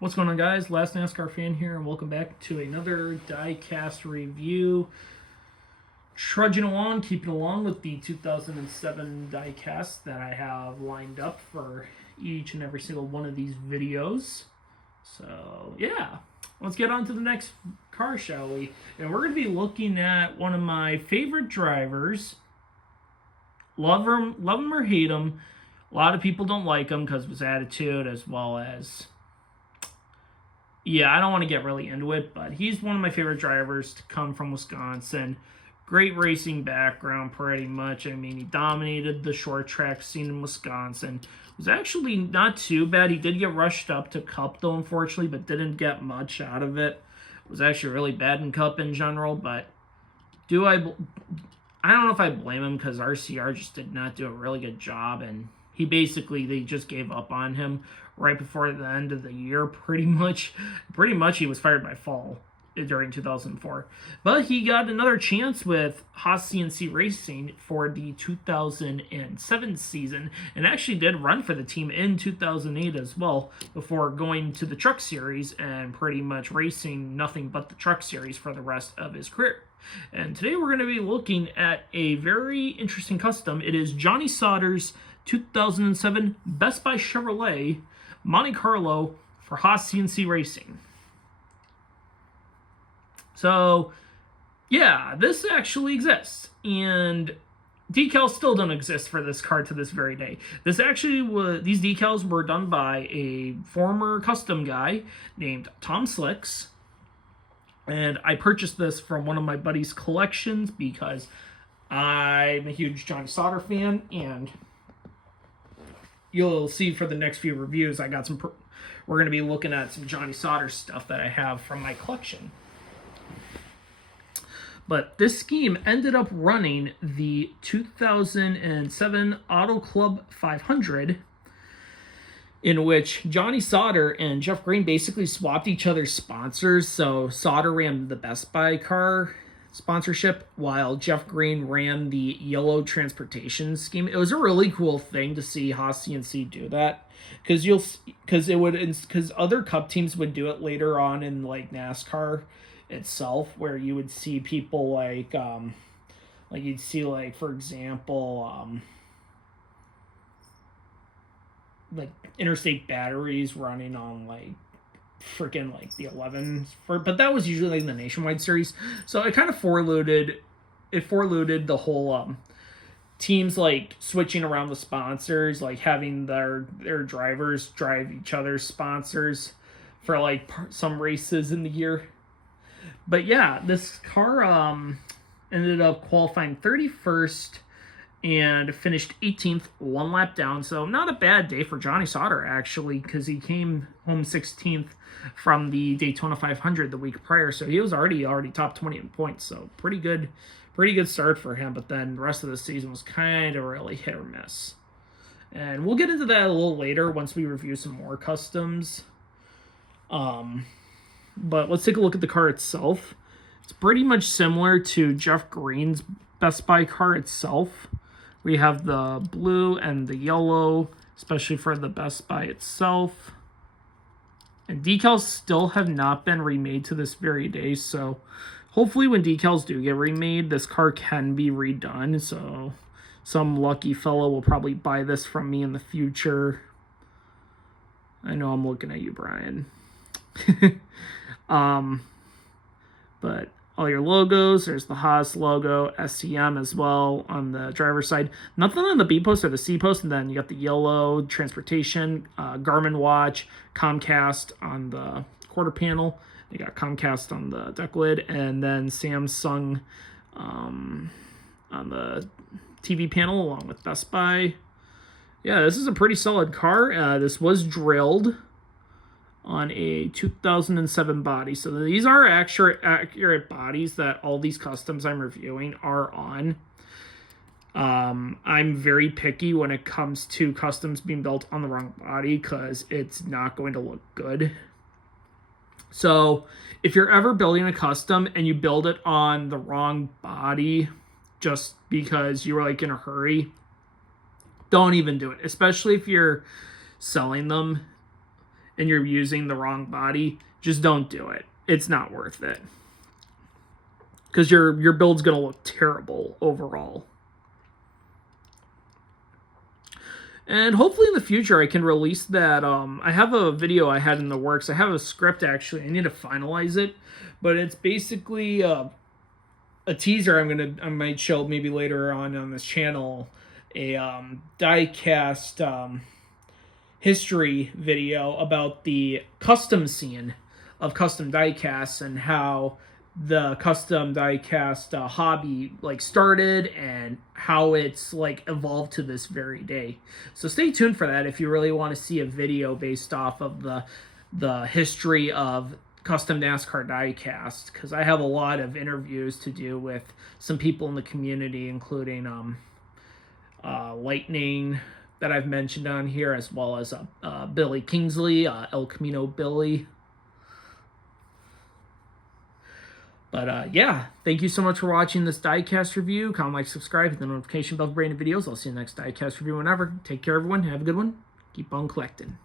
What's going on, guys? Last NASCAR fan here, and welcome back to another Diecast review. Trudging along, keeping along with the 2007 Diecast that I have lined up for each and every single one of these videos. So, yeah, let's get on to the next car, shall we? And we're going to be looking at one of my favorite drivers. Love him or hate him. A lot of people don't like him because of his attitude, as well as... yeah, I don't want to get really into it, but he's one of my favorite drivers to come from Wisconsin. Great racing background, pretty much. I mean, he dominated the short track scene in Wisconsin. It was actually not too bad. He did get rushed up to Cup, though, unfortunately, but didn't get much out of it. It was actually really bad in Cup in general, but I don't know if I blame him, because RCR just did not do a really good job, and they just gave up on him right before the end of the year, pretty much he was fired by fall during 2004. But he got another chance with Haas CNC Racing for the 2007 season, and actually did run for the team in 2008 as well, before going to the Truck Series and pretty much racing nothing but the Truck Series for the rest of his career. And today we're going to be looking at a very interesting custom. It is Johnny Sauter's 2007 Best Buy Chevrolet Monte Carlo for Haas CNC Racing. So, yeah, this actually exists, and decals still don't exist for this car to this very day. These decals were done by a former custom guy named Tom Slixx, and I purchased this from one of my buddy's collections because I'm a huge Johnny Sauter fan, and you'll see for the next few reviews, we're going to be looking at some Johnny Sauter stuff that I have from my collection. But this scheme ended up running the 2007 Auto Club 500, in which Johnny Sauter and Jeff Green basically swapped each other's sponsors. So Sauter ran the Best Buy car sponsorship, while Jeff Green ran the yellow transportation scheme. It was a really cool thing to see Haas CNC do that, because other Cup teams would do it later on in like NASCAR itself, where you would see people like you'd see, like, for example, like Interstate Batteries running on like freaking like the 11s, but that was usually like the Nationwide series. So it kind of forloaded the whole teams like switching around the sponsors, like having their drivers drive each other's sponsors for like some races in the year. But yeah, this car ended up qualifying 31st and finished 18th, one lap down. So not a bad day for Johnny Sauter, actually, because he came home 16th from the Daytona 500 the week prior. So he was already top 20 in points. So pretty good start for him. But then the rest of the season was kind of really hit or miss. And we'll get into that a little later once we review some more customs. But let's take a look at the car itself. It's pretty much similar to Jeff Green's Best Buy car itself. We have the blue and the yellow, especially for the Best Buy itself. And decals still have not been remade to this very day, so hopefully when decals do get remade, this car can be redone. So some lucky fellow will probably buy this from me in the future. I know I'm looking at you, Brian. But all your logos, there's the Haas logo, SCM as well on the driver's side. Nothing on the B post or the C post, and then you got the yellow transportation, Garmin watch, Comcast on the quarter panel. You got Comcast on the deck lid, and then Samsung on the TV panel along with Best Buy. Yeah, this is a pretty solid car. This was drilled on a 2007 body. So these are accurate bodies that all these customs I'm reviewing are on. I'm very picky when it comes to customs being built on the wrong body, because it's not going to look good. So if you're ever building a custom and you build it on the wrong body just because you were like in a hurry, don't even do it, especially if you're selling them. and you're using the wrong body, just don't do it. It's not worth it. Because your build's going to look terrible overall. And hopefully in the future I can release that. I have a video I had in the works. I have a script actually. I need to finalize it. But it's basically a teaser I might show maybe later on this channel. A Diecast history video about the custom scene of custom diecasts and how the custom diecast hobby like started and how it's like evolved to this very day. So stay tuned for that if you really want to see a video based off of the history of custom NASCAR diecast, because I have a lot of interviews to do with some people in the community, including Lightning that I've mentioned on here, as well as Billy Kingsley, El Camino Billy. But yeah, thank you so much for watching this diecast review. Comment, like, subscribe, hit the notification bell for brand new videos. I'll see you next diecast review whenever. Take care, everyone. Have a good one. Keep on collecting.